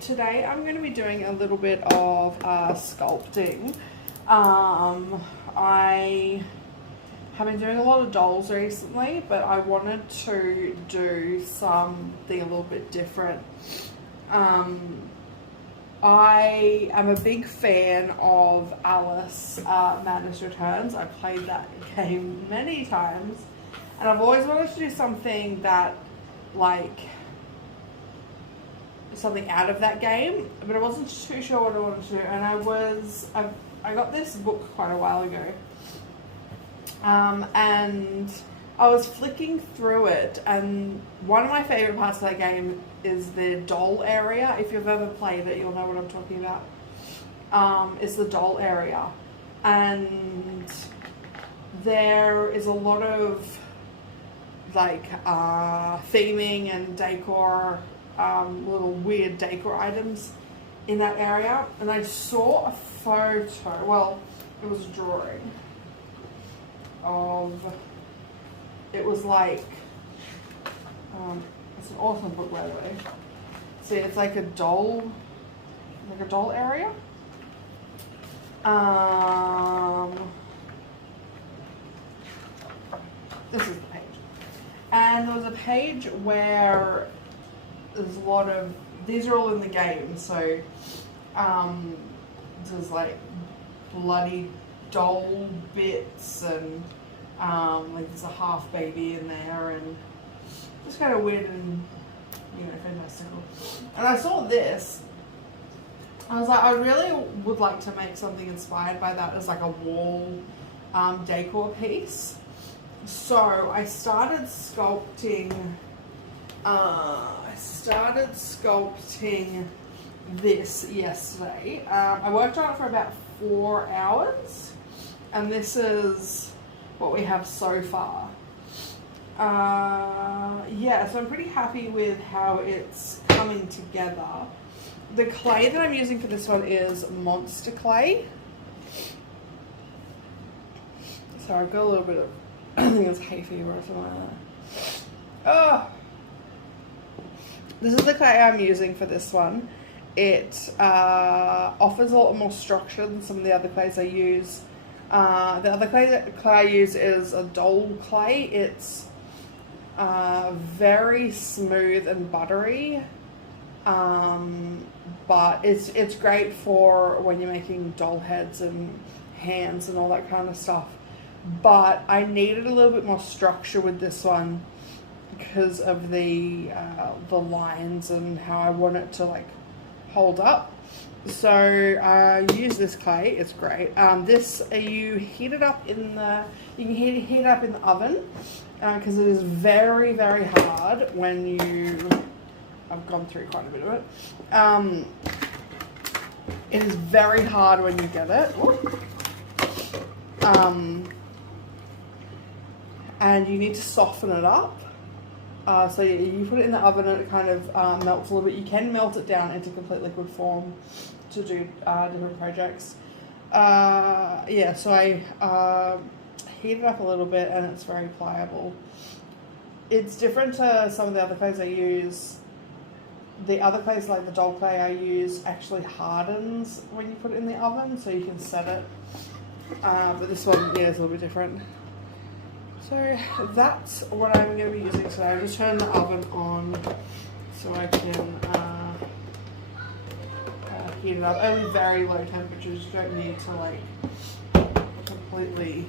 today I'm going to be doing a little bit of sculpting. I have been doing a lot of dolls recently, but I wanted to do something a little bit different. I am a big fan of Alice Madness Returns. I played that game many times, and I've always wanted to do something that, like, something out of that game, but I wasn't too sure what I wanted to do. And I got this book quite a while ago, and I was flicking through it, and one of my favorite parts of that game is the doll area. If you've ever played it, you'll know what I'm talking about. It's the doll area, and there is a lot of like theming and decor, little weird decor items in that area. And I saw a photo, well, it was a drawing of, it was like, it's an awesome book, by the way. See, it's like a doll area. This is the page. And there was a page where there's a lot of, these are all in the game, so there's like bloody doll bits, and like there's a half baby in there, and it's kind of weird and, you know, fantastical. And I saw this, I was like, I really would like to make something inspired by that as like a wall decor piece. So I started sculpting this yesterday. I worked on it for about 4 hours, and this is what we have so far. Yeah, so I'm pretty happy with how it's coming together. The clay that I'm using for this one is monster clay. So I've got a little bit of, I think it's hay fever or something like that. Oh! This is the clay I'm using for this one. It offers a lot more structure than some of the other clays I use. The other clay I use is a doll clay. It's very smooth and buttery, but it's great for when you're making doll heads and hands and all that kind of stuff. But I needed a little bit more structure with this one because of the lines and how I want it to like hold up. So I use this clay. It's great. This you heat it up in the heat it up in the oven because it is very, very hard when you. I've gone through quite a bit of it. It is very hard when you get it. And you need to soften it up. So you put it in the oven and it kind of melts a little bit. You can melt it down into complete liquid form to do different projects. Yeah, so I heat it up a little bit and it's very pliable. It's different to some of the other clays I use. The other clays, like the doll clay I use, actually hardens when you put it in the oven, so you can set it. But this one, yeah, is a little bit different. So that's what I'm going to be using today. I'm just turning the oven on so I can heat it up. Only very low temperatures. You don't need to like completely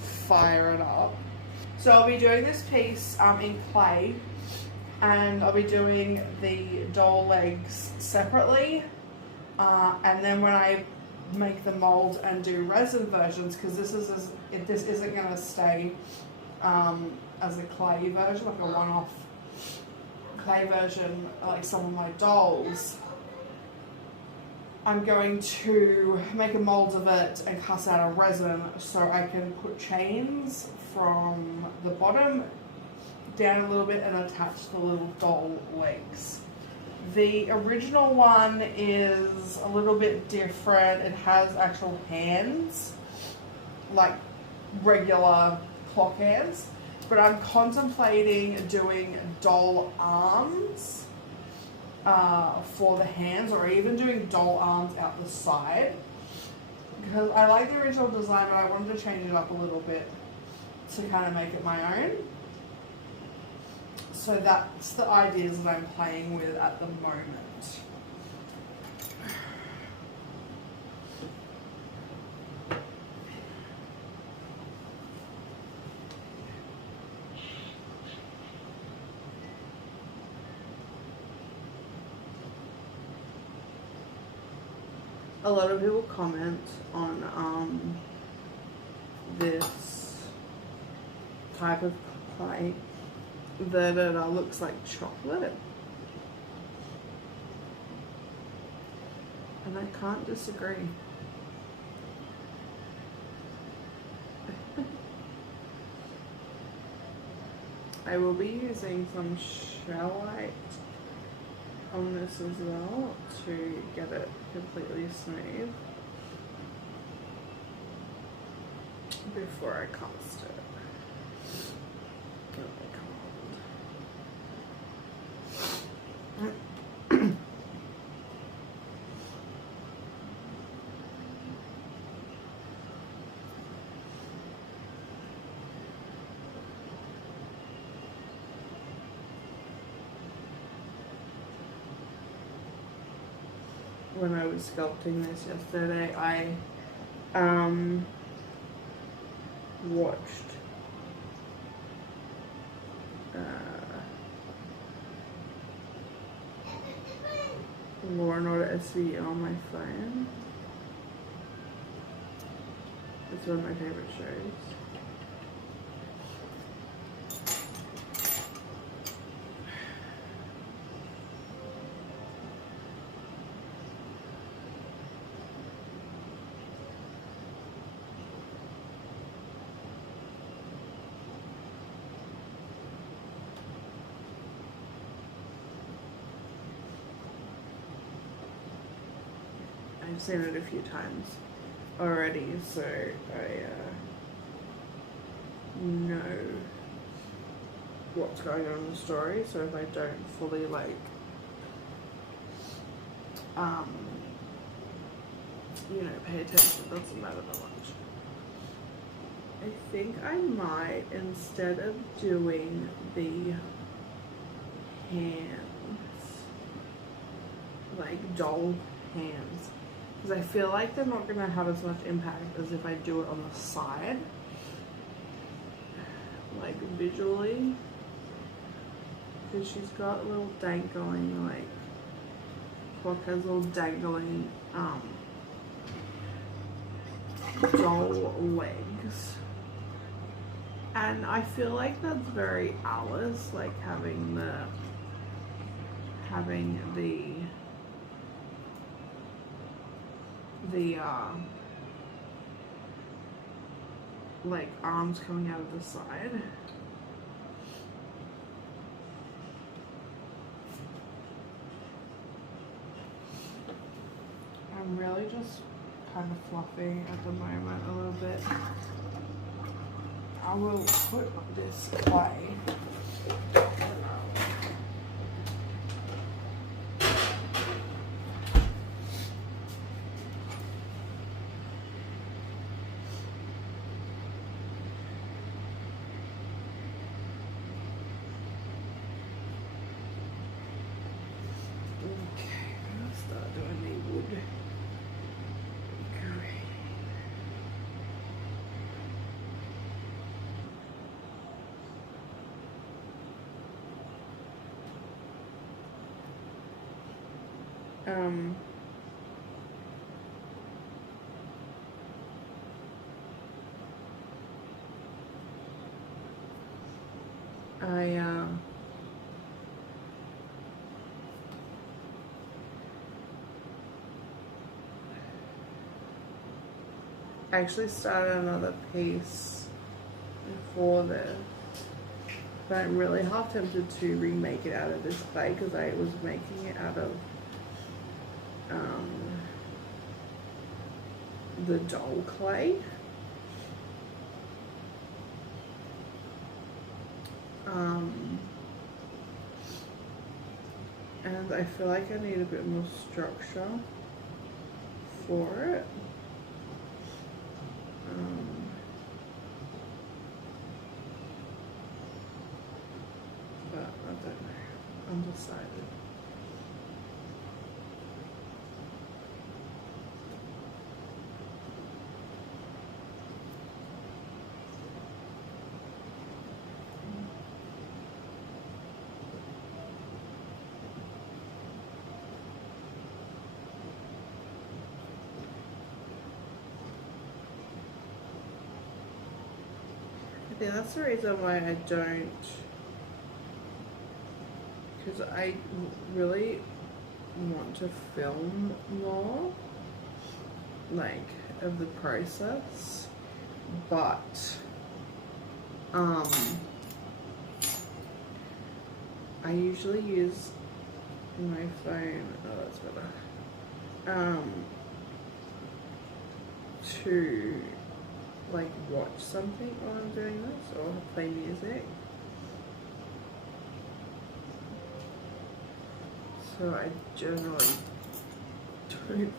fire it up. So I'll be doing this piece in clay, and I'll be doing the doll legs separately, and then when I make the mold and do resin versions, because this isn't going to stay as a clay version, like a one-off clay version like some of my dolls. I'm going to make a mold of it and cut out a resin so I can put chains from the bottom down a little bit and attach the little doll legs. The original one is a little bit different. It has actual hands, like regular clock hands, but I'm contemplating doing doll arms for the hands, or even doing doll arms out the side, because I like the original design, but I wanted to change it up a little bit to kind of make it my own. So that's the ideas that I'm playing with at the moment. A lot of people comment on this type of clay that it looks like chocolate, and I can't disagree. I will be using some shellite on this as well to get it completely smooth before I cast it. When I was sculpting this yesterday, I watched Law and Order SVU on my phone. It's one of my favorite shows. I've seen it a few times already, so I know what's going on in the story. So if I don't fully pay attention, it doesn't matter that much. I think I might, instead of doing the hands, like doll hands, because I feel like they're not going to have as much impact as if I do it on the side, like visually, because she's got little dangling, like, clock has little dangling doll legs, and I feel like that's very Alice, like having the like arms coming out of the side. I'm really just kind of fluffing at the moment a little bit. I will put this clay . I actually started another piece before this, but I'm really half tempted to remake it out of this clay because I was making it out of the doll clay. And I feel like I need a bit more structure for it. But I don't know. Undecided. I think that's the reason why I don't, because I really want to film more, like, of the process, but I usually use my phone, oh that's better, to like watch something while I'm doing this or play music. So I generally don't film.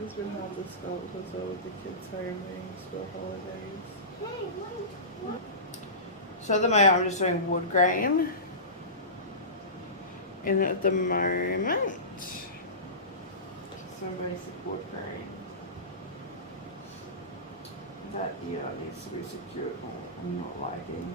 It's been hard to sculpt because all of the kids home being school holidays. So at the moment I'm just doing wood grain. And at the moment, some basic wood grain. That ear needs to be secured more. I'm not liking.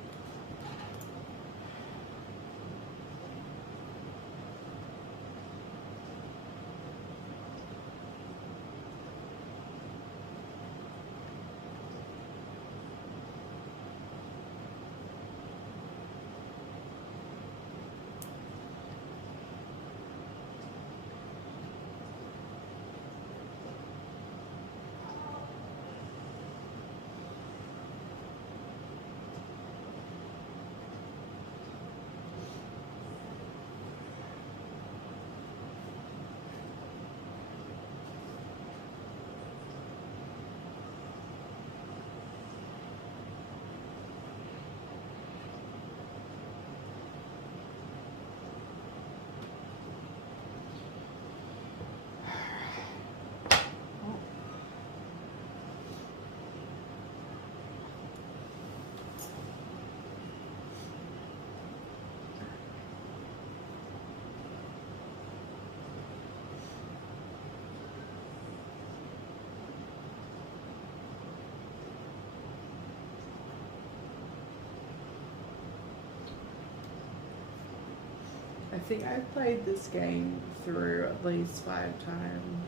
I think I've played this game through at least 5 times.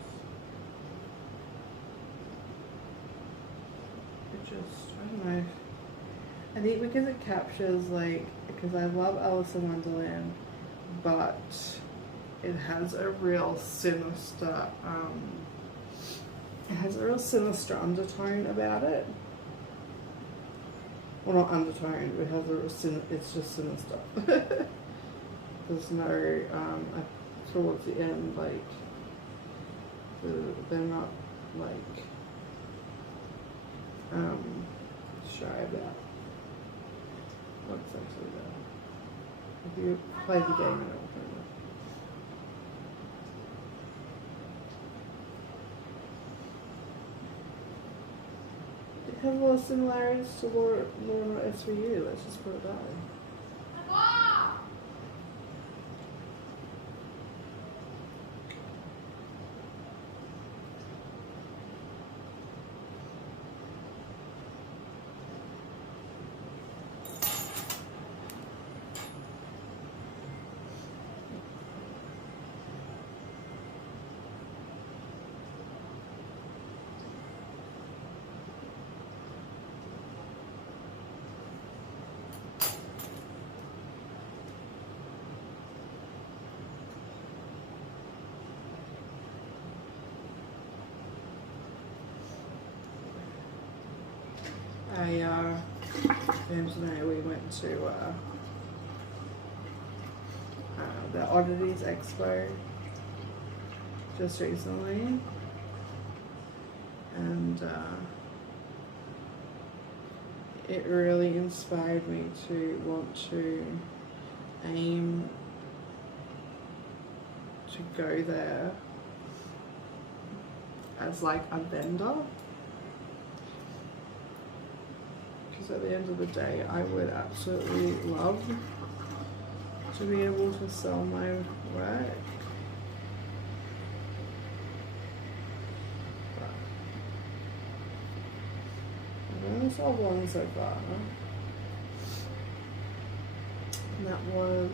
It just, I don't know. I think because it captures, like, because I love Alice in Wonderland, but it has a real sinister, undertone about it. Well, not undertone, but it has a real it's just sinister. There's no, towards the end, like, they're not, like, shy about what's actually there. If you play the game, I don't know. It has a lot of similarities to Law SVU, let's just put it that way. and today we went to the Oddities Expo just recently, and it really inspired me to want to aim to go there as like a vendor, because at the end of the day I would absolutely love to be able to sell my work. I've only sold one so far, and that was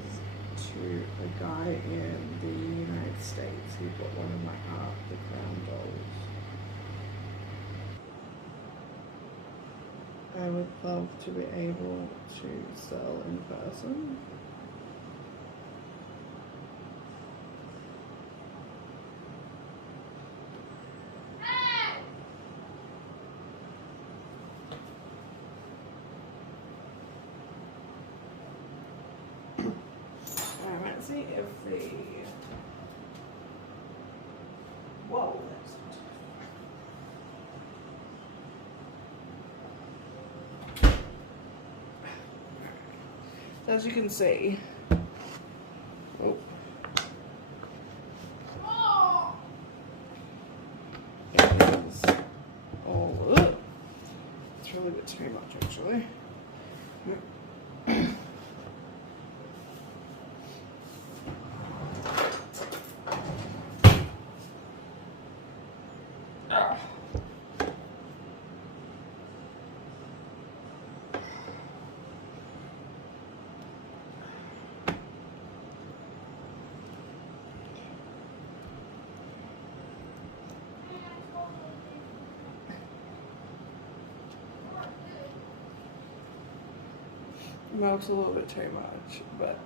to a guy in the United States who bought one of my art, the Crown dolls. I would love to be able to sell in person. Let's see if the whoa, as you can see, oh, it is all up. It's really a bit too much actually. Milk's a little bit too much, but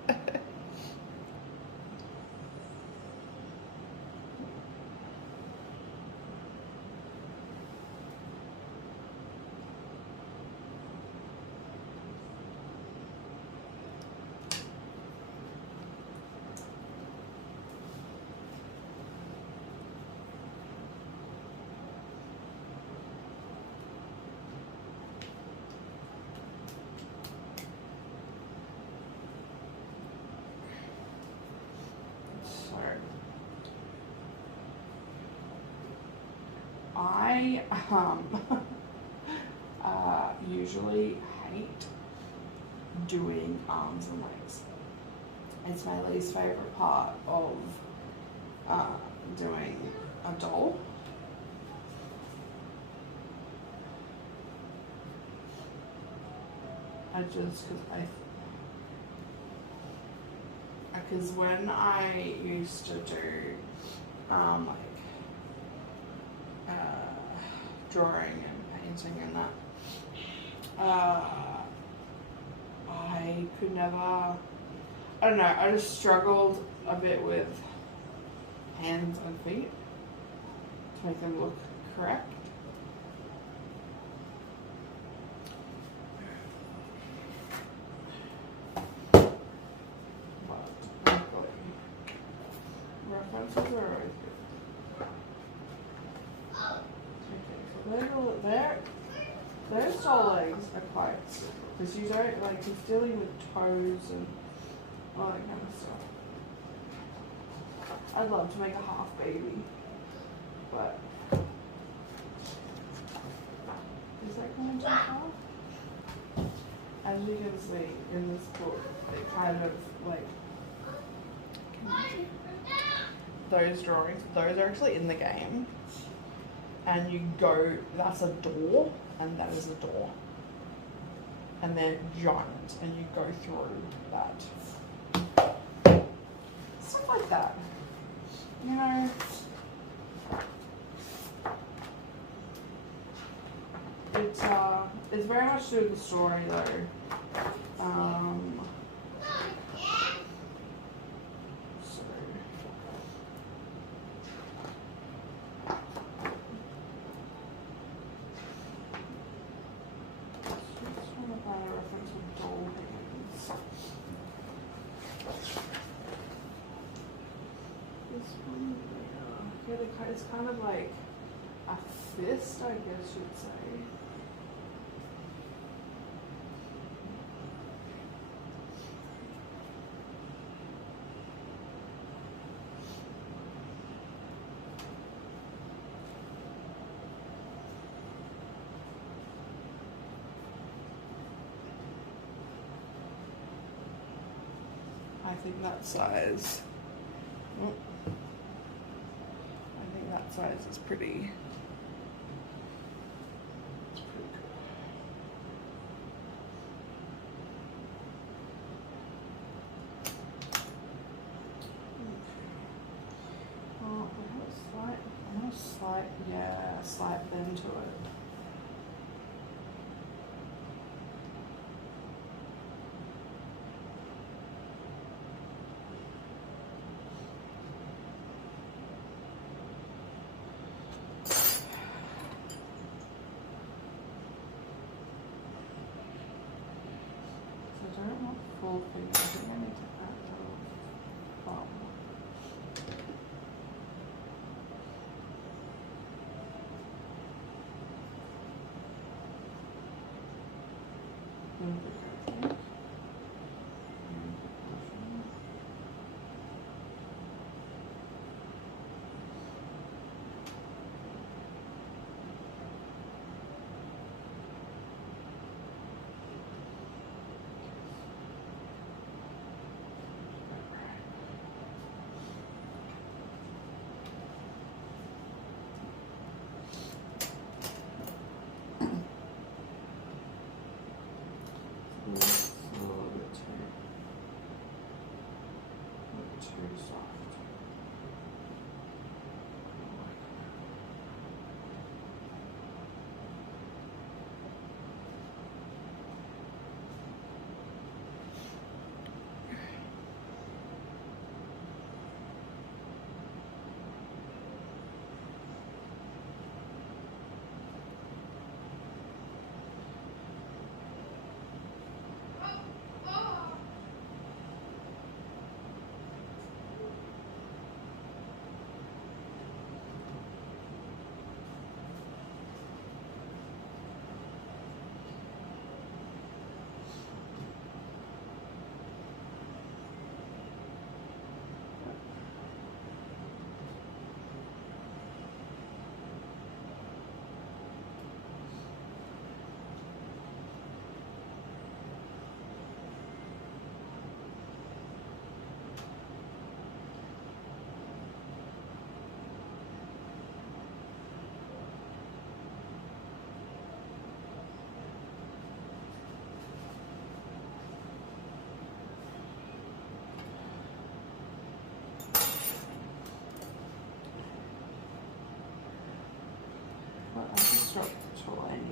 I usually hate doing arms and legs. It's my least favorite part of doing a doll. Because when I used to do drawing and painting and that, I could never, I don't know, I just struggled a bit with hands and feet to make them look correct. But luckily, references are always good. Those doll legs are quite simple because you don't like, you're dealing with toes and all that kind of stuff. I'd love to make a half baby, but is that going too far? As you can see in this book, it kind of like, can you see? Those drawings, those are actually in the game. And you go, that's a door, and that is a door. And they're giant, and you go through that. Stuff like that. You know, it's very much to do with the story though. it's kind of like a fist, I guess you'd say. I think that size. Oh, I think that size is pretty. It's pretty good. Oh, we have a slight, yeah, a slight bend to it. I don't want full finger. I think I need to add a little bum. Too soft. But I just dropped the tool anyway.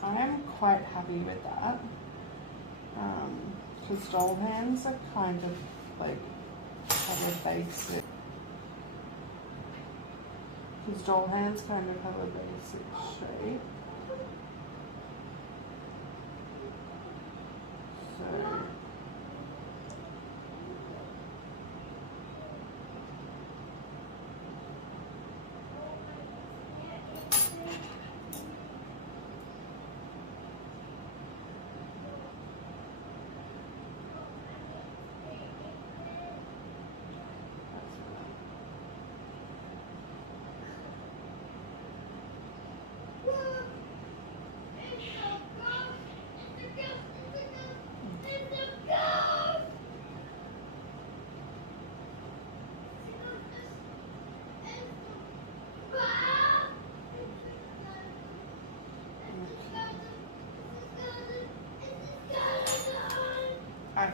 I am quite happy with that, because doll hands are kind of like have a basic, because doll hands kind of have a basic shape. So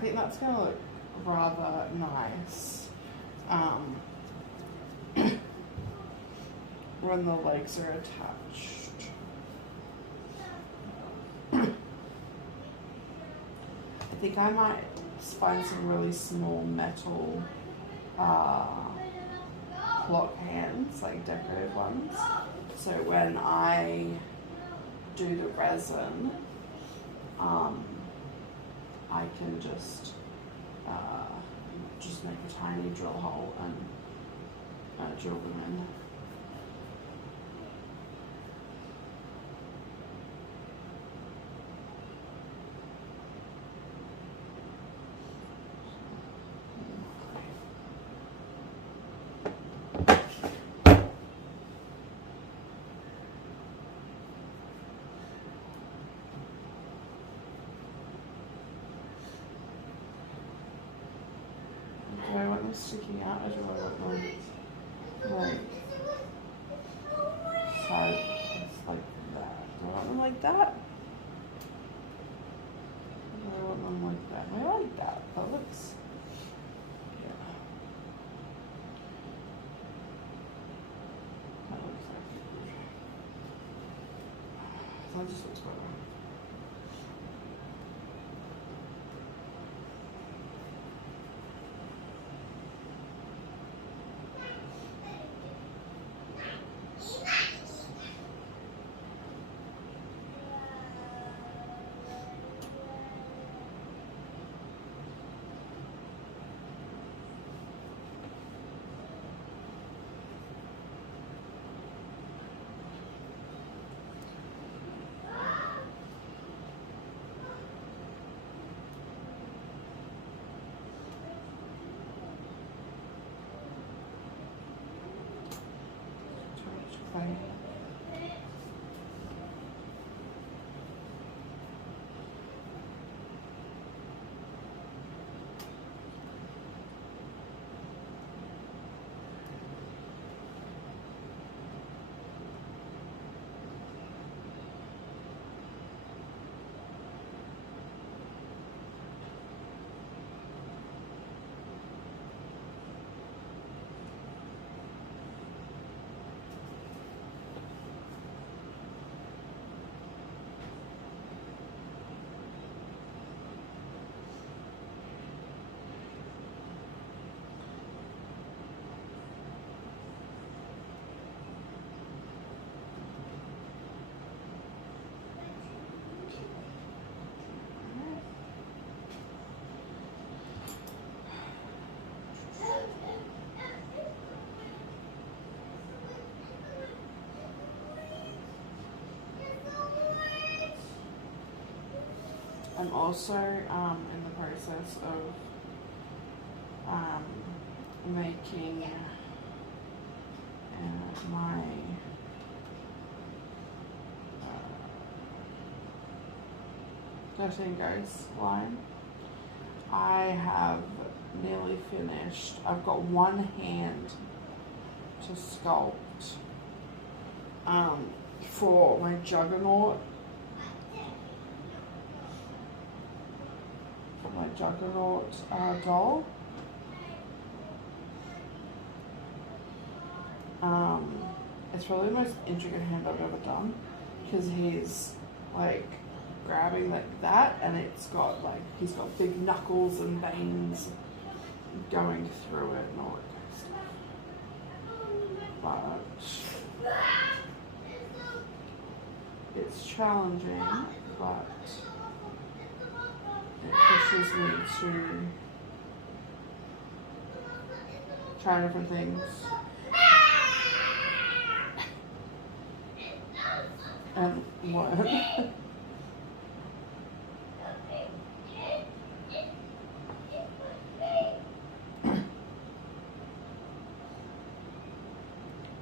think that's going to look rather nice when the legs are attached. I think I might find some really small metal clock hands, like decorative ones. So when I do the resin, I can just make a tiny drill hole and drill them in. Do I want them sticking out or do I want them like side like that? Do I want them like that? Or do I want them like that? I like that. That looks, yeah. That looks like it. That just looks better. Fine. I'm also in the process of making my Dirty and Ghost line. I have nearly finished. I've got one hand to sculpt for my Juggernaut. Doll. It's probably the most intricate hand I've ever done because he's like grabbing like that, and it's got like he's got big knuckles and veins going through it and all that kind of stuff. But it's challenging, but it pushes me to try different things. And learn.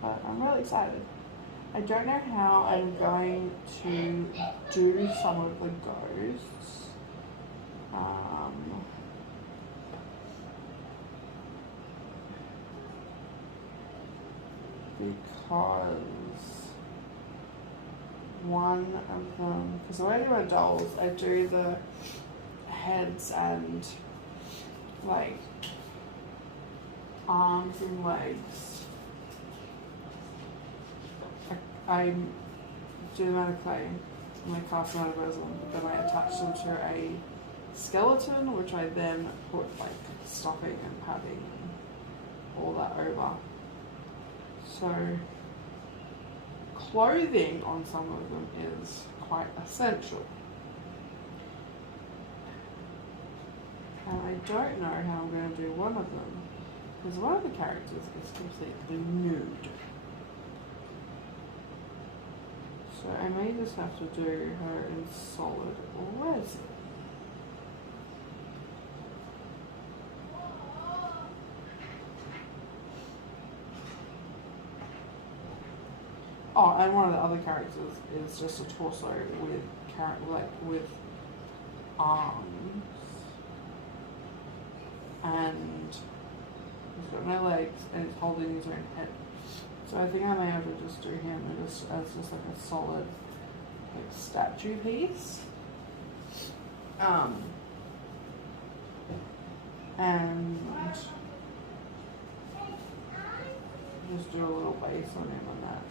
But I'm really excited. I don't know how I'm going to do some of the ghosts. Because one of them, because when I do my dolls, I do the heads and like arms and legs. I do them out of clay and I cast them out of resin, then I attach them to a skeleton, which I then put like stuffing and padding and all that over. So clothing on some of them is quite essential. And I don't know how I'm going to do one of them, because one of the characters is completely nude. So I may just have to do her in solid resin. Oh, and one of the other characters is just a torso with arms, and he's got no legs, and he's holding his own head. So I think I may have to just do him as just like a solid like statue piece. And just do a little base on him on that.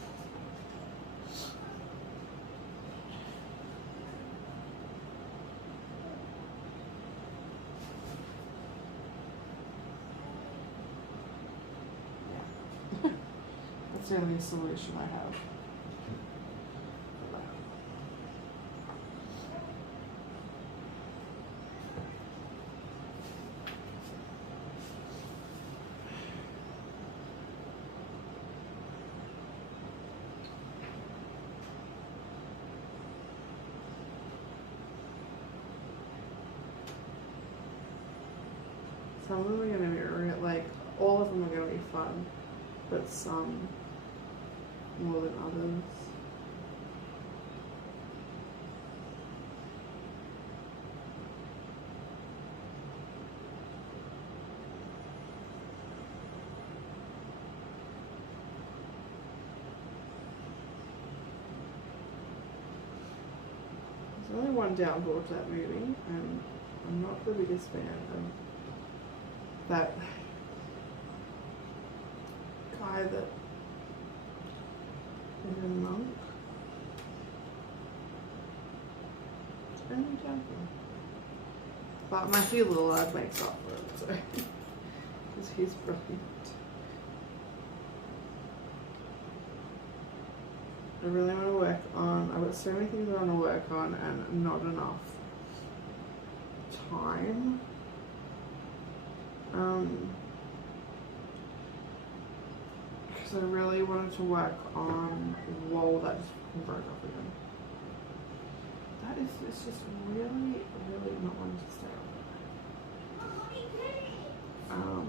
That's the only solution I have. Some of them are going to be like, all of them are going to be fun, but some more than others. There's only one downfall to that movie, and I'm not the biggest fan of that guy that is a monk. It's only jumping. But my few little lad makes up for it, so because he's brilliant. I really want to work on, I've got so many things I want to work on and not enough time. Because I really wanted to work on, whoa, that just broke off again. That is, it's just really, really not wanting to stay on.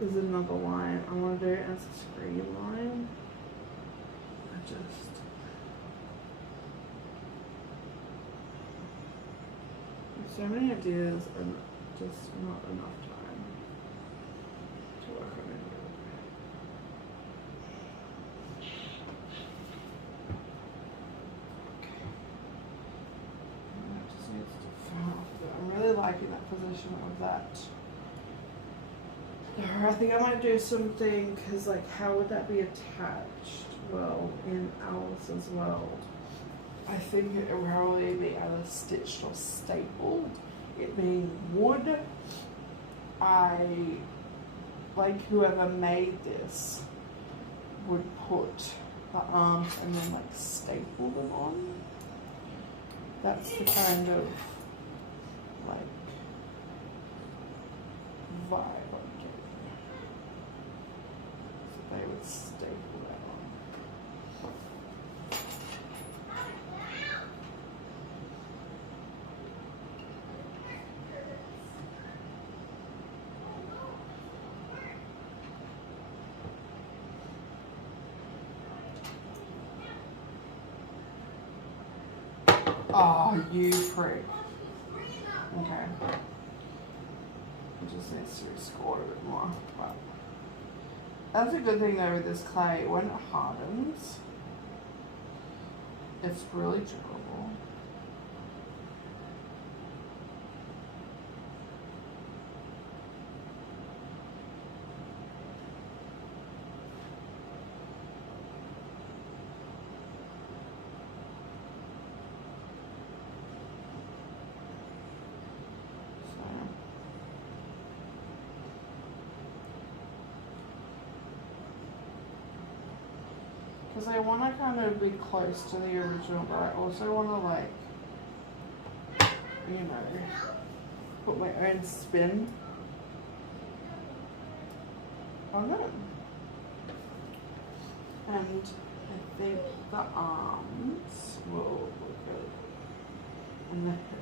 There's another line I want to do as a screen line. There's so many ideas and just not enough time to work on it. That just needs to fall off. I'm really liking that position of that. I think I might do something, because like, how would that be attached? Well, in Alice's world, I think it would probably be either stitched or stapled. It being wood, like whoever made this would put the arms and then like staple them on. That's the kind of like vibe I'm getting. So they would staple that on. Oh, you prick. Okay. It just needs to be scored a bit more. But that's a good thing though with this clay. When it hardens, it's really durable. because I want to kind of be close to the original, but I also want to, like, you know, put my own spin on it. And I think the arms will look good,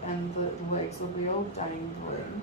and the legs will be all dangling.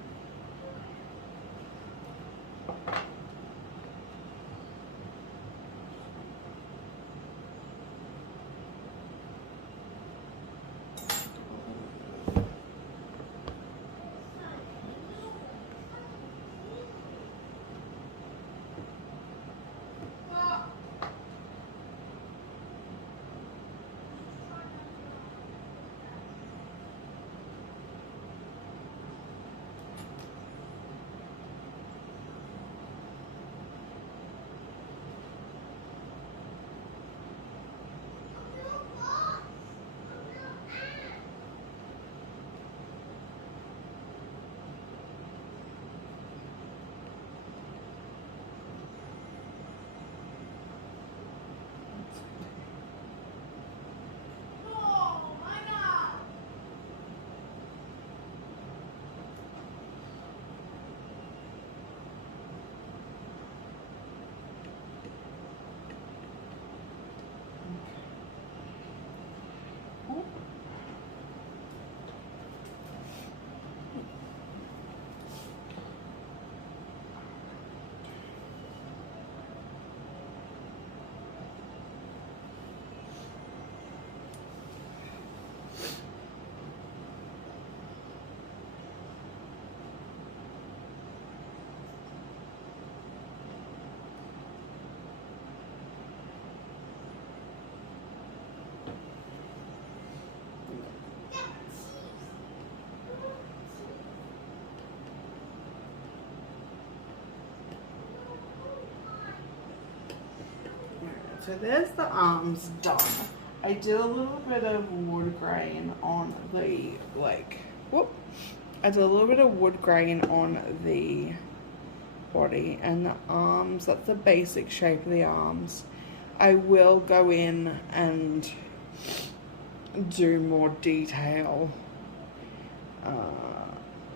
So there's the arms done. I did a little bit of wood grain on the, I did a little bit of wood grain on the body, and the arms, that's the basic shape of the arms. I will go in and do more detail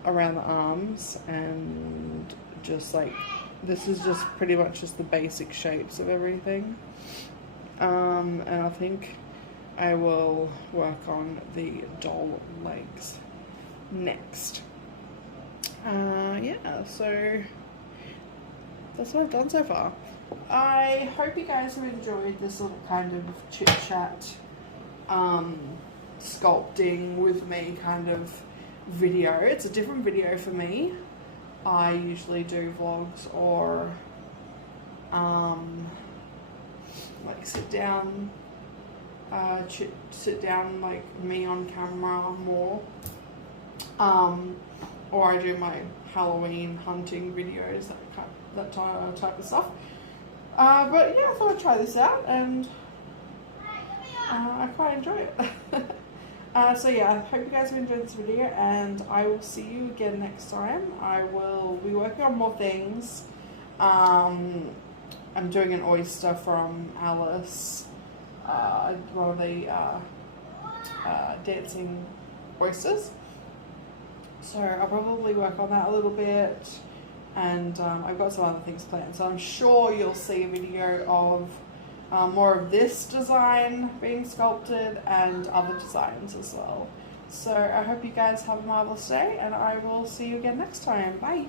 around the arms, and just like, this is just pretty much just the basic shapes of everything. And I think I will work on the doll legs next. Yeah, so that's what I've done so far. I hope you guys have enjoyed this little kind of chit chat sculpting with me kind of video. It's a different video for me. I usually do vlogs or like sit down like me on camera more, or I do my Halloween hunting videos, that type of stuff. But yeah, I thought I'd try this out, and I quite enjoy it. So yeah, I hope you guys have enjoyed this video, and I will see you again next time. I will be working on more things. I'm doing an oyster from Alice, one of the dancing oysters. So I'll probably work on that a little bit, and I've got some other things planned. So I'm sure you'll see a video of more of this design being sculpted and other designs as well. So I hope you guys have a marvelous day, and I will see you again next time. Bye!